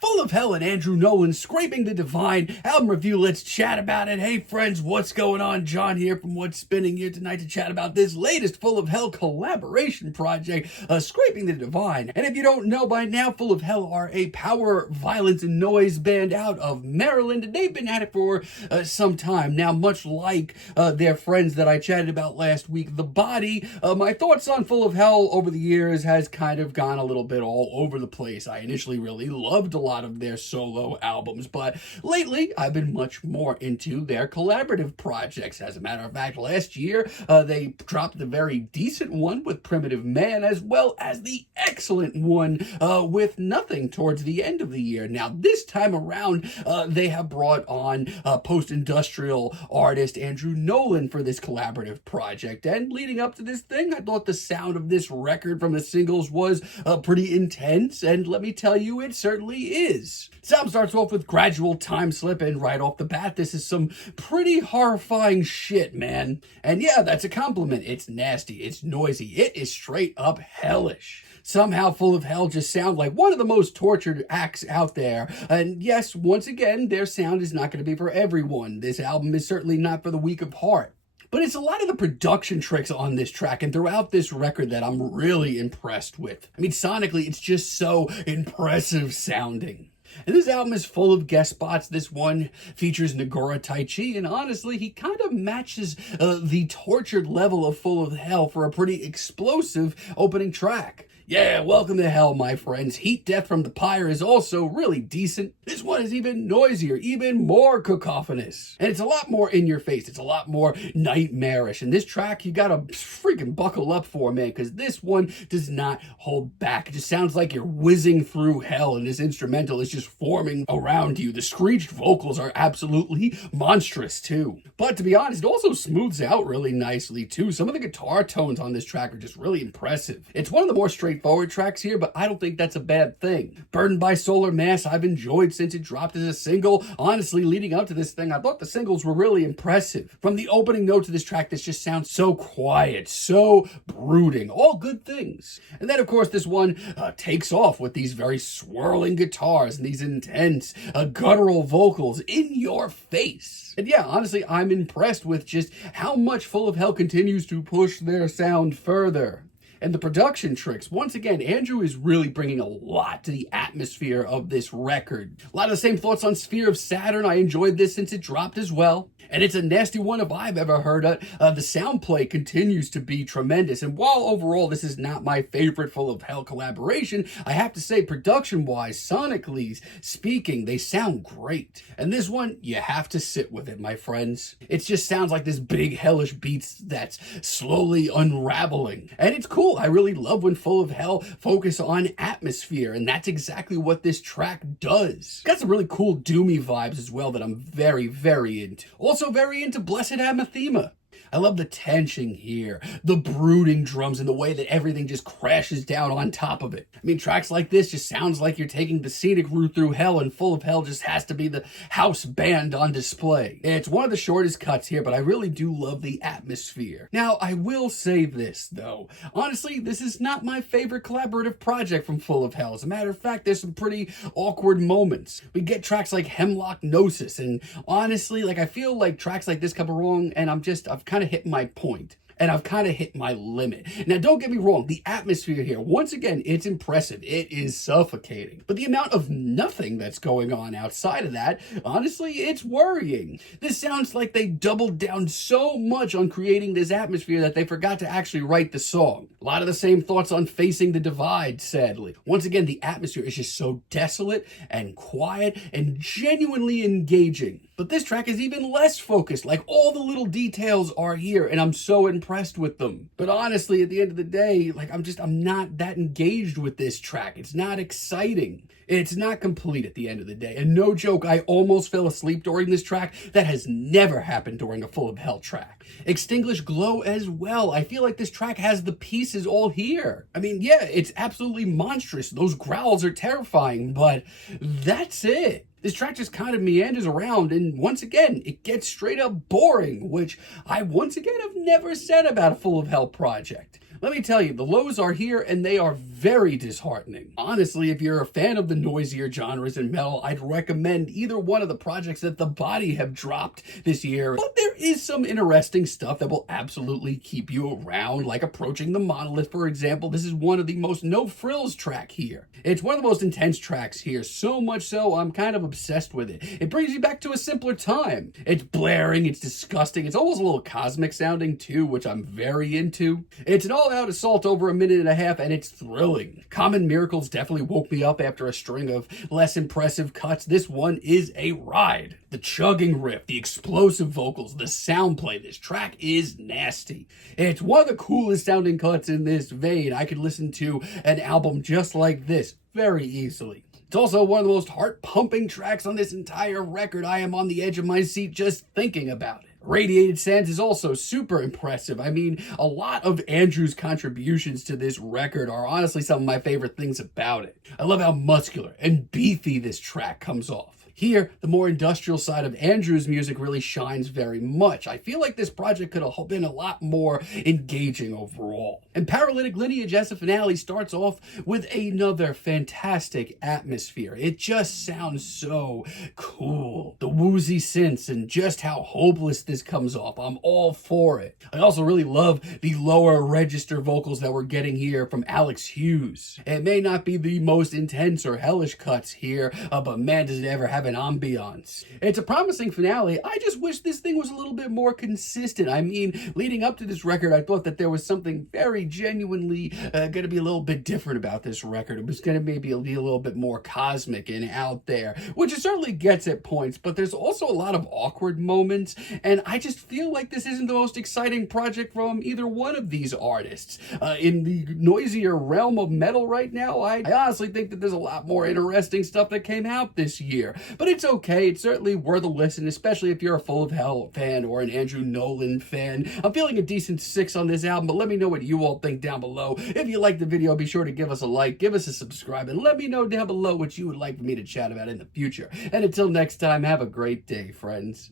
Full of Hell and Andrew Nolan, Scraping the Divine, album review, let's chat about it. Hey friends, what's going on? John here from What's Spinning here tonight to chat about this latest Full of Hell collaboration project, Scraping the Divine. And if you don't know by now, Full of Hell are a power, violence, and noise band out of Maryland, and they've been at it for some time now, much like their friends that I chatted about last week, The Body. My thoughts on Full of Hell over the years has kind of gone a little bit all over the place. I initially really loved a lot of their solo albums, but lately I've been much more into their collaborative projects. As a matter of fact, last year they dropped the very decent one with Primitive Man, as well as the excellent one with Nothing towards the end of the year. Now this time around they have brought on post-industrial artist Andrew Nolan for this collaborative project, and leading up to this thing, I thought the sound of this record from the singles was pretty intense, and let me tell you, it certainly is. The album starts off with Gradual, Timeslip, and right off the bat, this is some pretty horrifying shit, man. And yeah, that's a compliment. It's nasty, it's noisy, it is straight up hellish. Somehow Full of Hell just sound like one of the most tortured acts out there. And yes, once again, their sound is not going to be for everyone. This album is certainly not for the weak of heart. But it's a lot of the production tricks on this track and throughout this record that I'm really impressed with. I mean, sonically, it's just so impressive sounding. And this album is full of guest spots. This one features Nagora Taichi, and honestly, he kind of matches the tortured level of Full of Hell for a pretty explosive opening track. Yeah, welcome to hell, my friends. Heat Death from the Pyre is also really decent. This one is even noisier, even more cacophonous. And it's a lot more in your face. It's a lot more nightmarish. And this track, you gotta freaking buckle up for, man, because this one does not hold back. It just sounds like you're whizzing through hell, and this instrumental is just forming around you. The screeched vocals are absolutely monstrous, too. But to be honest, it also smooths out really nicely, too. Some of the guitar tones on this track are just really impressive. It's one of the more straightforward tracks here, but I don't think that's a bad thing. Burdened by Solar Mass, I've enjoyed since it dropped as a single. Honestly, leading up to this thing, I thought the singles were really impressive. From the opening note to this track, this just sounds so quiet, so brooding, all good things. And then, of course, this one takes off with these very swirling guitars and these intense guttural vocals in your face. And yeah, honestly, I'm impressed with just how much Full of Hell continues to push their sound further. And the production tricks, once again, Andrew is really bringing a lot to the atmosphere of this record. A lot of the same thoughts on Sphere of Saturn. I enjoyed this since it dropped as well. And it's a nasty one if I've ever heard it. The sound play continues to be tremendous. And while overall this is not my favorite Full of Hell collaboration, I have to say production-wise, sonically speaking, they sound great. And this one, you have to sit with it, my friends. It just sounds like this big hellish beats that's slowly unraveling. And it's cool. I really love when Full of Hell focus on atmosphere, and that's exactly what this track does. Got some really cool doomy vibes as well that I'm very, very into. Also very into Blessed Anathema. I love the tension here, the brooding drums, and the way that everything just crashes down on top of it. I mean, tracks like this just sounds like you're taking the scenic route through hell, and Full of Hell just has to be the house band on display. It's one of the shortest cuts here, but I really do love the atmosphere. Now, I will say this, though. Honestly, this is not my favorite collaborative project from Full of Hell. As a matter of fact, there's some pretty awkward moments. We get tracks like Hemlock Gnosis, and honestly, I feel like tracks like this come along, and I've kind of hit my point. And I've kind of hit my limit. Now, don't get me wrong, the atmosphere here, once again, it's impressive. It is suffocating. But the amount of nothing that's going on outside of that, honestly, it's worrying. This sounds like they doubled down so much on creating this atmosphere that they forgot to actually write the song. A lot of the same thoughts on Facing the Divide, sadly. Once again, the atmosphere is just so desolate and quiet and genuinely engaging. But this track is even less focused, like all the little details are here, and I'm so impressed with them. But honestly, at the end of the day, I'm not that engaged with this track. It's not exciting. It's not complete at the end of the day. And no joke, I almost fell asleep during this track. That has never happened during a Full of Hell track. Extinguished Glow as well. I feel like this track has the pieces all here. I mean, yeah, it's absolutely monstrous. Those growls are terrifying, but that's it. This track just kind of meanders around, and once again, it gets straight up boring, which I once again have never said about a Full of Hell project. Let me tell you, the lows are here, and they are very disheartening. Honestly, if you're a fan of the noisier genres in metal, I'd recommend either one of the projects that The Body have dropped this year, but there is some interesting stuff that will absolutely keep you around, like Approaching the Monolith, for example. This is one of the most no-frills track here. It's one of the most intense tracks here, so much so I'm kind of obsessed with it. It brings you back to a simpler time. It's blaring, it's disgusting, it's almost a little cosmic sounding too, which I'm very into. It's an all-out assault over a minute and a half, and it's thrilling. Common Miracles definitely woke me up after a string of less impressive cuts. This one is a ride. The chugging riff, the explosive vocals, the sound play, this track is nasty. It's one of the coolest sounding cuts in this vein. I could listen to an album just like this very easily. It's also one of the most heart-pumping tracks on this entire record. I am on the edge of my seat just thinking about it. Irradiated Sands is also super impressive. I mean, a lot of Andrew's contributions to this record are honestly some of my favorite things about it. I love how muscular and beefy this track comes off. Here, the more industrial side of Andrew's music really shines very much. I feel like this project could have been a lot more engaging overall. And Paralytic Lineage as a finale starts off with another fantastic atmosphere. It just sounds so cool. The woozy synths and just how hopeless this comes off. I'm all for it. I also really love the lower register vocals that we're getting here from Alex Hughes. It may not be the most intense or hellish cuts here, but man, does it ever have an ambiance. It's a promising finale. I just wish this thing was a little bit more consistent. I mean, leading up to this record, I thought that there was something very genuinely going to be a little bit different about this record. It was going to maybe be a little bit more cosmic and out there, which it certainly gets at points, but there's also a lot of awkward moments, and I just feel like this isn't the most exciting project from either one of these artists. In the noisier realm of metal right now, I honestly think that there's a lot more interesting stuff that came out this year. But it's okay. It's certainly worth a listen, especially if you're a Full of Hell fan or an Andrew Nolan fan. I'm feeling a decent 6 on this album, but let me know what you all think down below. If you liked the video, be sure to give us a like, give us a subscribe, and let me know down below what you would like for me to chat about in the future. And until next time, have a great day, friends.